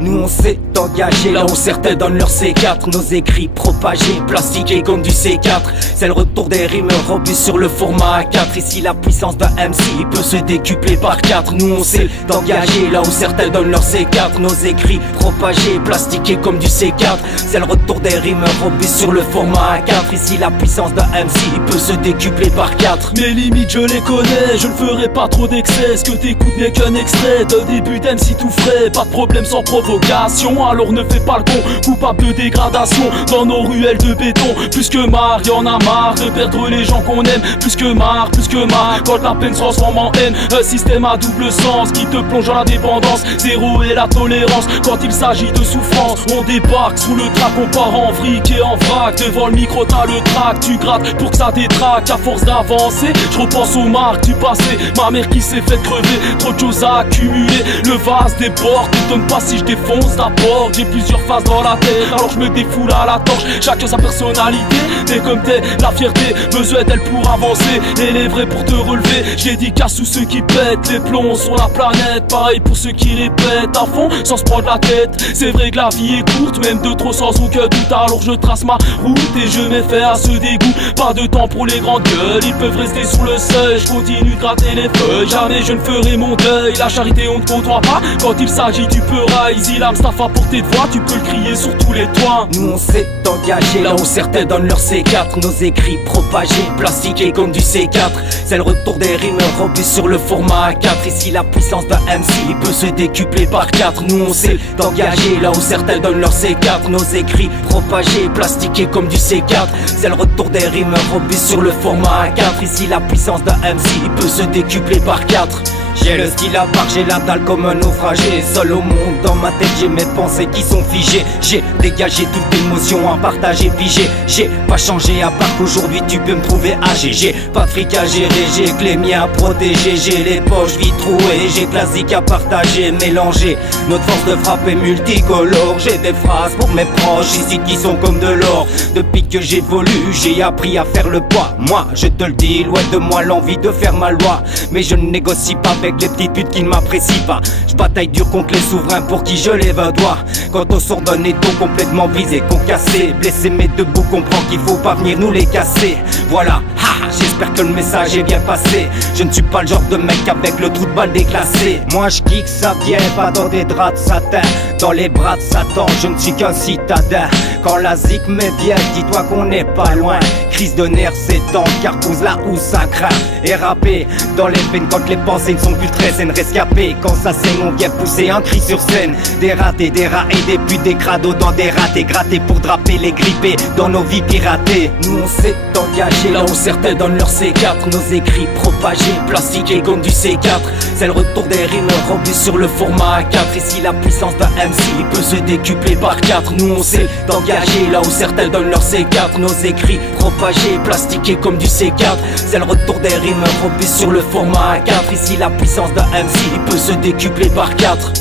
Nous on s'est engagé là où certains donnent leur C4. Nos écrits propagés, plastiqués comme du C4. C'est le retour des rimes robustes sur le format A4. Ici la puissance d'un MC peut se décupler par 4. Nous on s'est engagé là où certains donnent leur C4. Nos écrits propagés, plastiqués comme du C4. C'est le retour des rimes robustes sur le format A4. Ici la puissance d'un MC peut se décupler par 4. Mes limites je les connais, je ne ferai pas trop d'excès. Ce que t'écoutes n'est qu'un extrait d'un début d'MC tout frais. Pas de problème sans provocation, alors ne fais pas le con. Coupable de dégradation dans nos ruelles de béton. Plus que marre, y'en a marre de perdre les gens qu'on aime. Plus que marre, quand la peine se transforme en haine. Un système à double sens qui te plonge dans la dépendance. Zéro est la tolérance quand il s'agit de souffrance. On débarque sous le trac, on part en vric et en vrac. Devant le micro t'as le trac, tu grattes pour que ça détraque. À force d'avancer, je repense aux marques du passé. Ma mère qui s'est fait crever, trop de choses à accumuler. Le vase déborde, t'étonne pas si je défonce la porte. J'ai plusieurs phases dans la tête, alors je me défoule à la torche. Chacun sa personnalité, t'es comme t'es, la fierté, besoin d'elle pour avancer. Elle est vraie pour te relever, je dédicace tous ceux qui pètent les plombs sur la planète. Pareil pour ceux qui répètent à fond, sans se prendre la tête. C'est vrai que la vie est courte, même de trop sans aucun doute. Alors je trace ma route et je mets fin à ce dégoût. Pas de temps pour les grandes gueules, ils peuvent rester sur le seuil. Je continue de gratter les feuilles, jamais je ne ferai mon deuil. La charité on ne côtoie pas, quand il s'agit du peur. Easy l'Amstafa pour tes voix, tu peux le crier sur tous les toits. Nous on s'est engagé là où certains donnent leur C4. Nos écrits propagés, plastiqués comme du C4. C'est le retour des rimes robustes sur le format A4. Ici la puissance d'un MC peut se décupler par 4. Nous on s'est engagé là où certains donnent leur C4. Nos écrits propagés, plastiqués comme du C4. C'est le retour des rimes robustes sur le format A4. Ici la puissance d'un MC peut se décupler par 4. J'ai le style à part, j'ai la dalle comme un naufragé. Seul au monde, dans ma tête, j'ai mes pensées qui sont figées. J'ai dégagé toute émotion à partager, pigé. J'ai pas changé à part qu'aujourd'hui tu peux me trouver âgé. J'ai pas de fric à gérer, j'ai que les miens à protéger. J'ai les poches vides trouées, j'ai classique à partager, mélanger. Notre force de frappe est multicolore. J'ai des phrases pour mes proches ici qui sont comme de l'or. Depuis que j'évolue, j'ai appris à faire le poids. Moi, je te le dis, loin de moi l'envie de faire ma loi. Mais je ne négocie pas avec les petites putes qui ne m'apprécient pas. Je bataille dur contre les souverains pour qui je lève un doigt. Quant aux sourds d'un étau complètement brisé, concassé, blessé mais debout, comprend qu'il faut pas venir nous les casser. Voilà, j'espère que le message est bien passé. Je ne suis pas le genre de mec avec le trou de balle déclassé. Moi je kick ça vient pas dans des draps de satin, dans les bras de Satan, je ne suis qu'un citadin. Quand la zik met bien, dis-toi qu'on n'est pas loin. Crise de nerfs s'étend, carpouze là où ça craint. Et rapper dans les veines quand les pensées ne sont plus très saines. Rescapé, quand ça saigne on vient pousser un cri sur scène. Des ratés, des rats et des putes, des crados dans des ratés. Grattés pour draper les grippés dans nos vies piratées. Nous on s'est engagé là où certains donnent leur C4. Nos écrits propagés, plastiqués comme du C4. C'est le retour des rimes robustes sur le format A4. Ici la puissance d'un MC peut se décupler par 4. Nous on s'est engagé là où certains donnent leur C4. Nos écrits propagés, plastiqués comme du C4. C'est le retour des rimes robustes sur le format A4. Ici la puissance d'un MC peut se décupler par 4.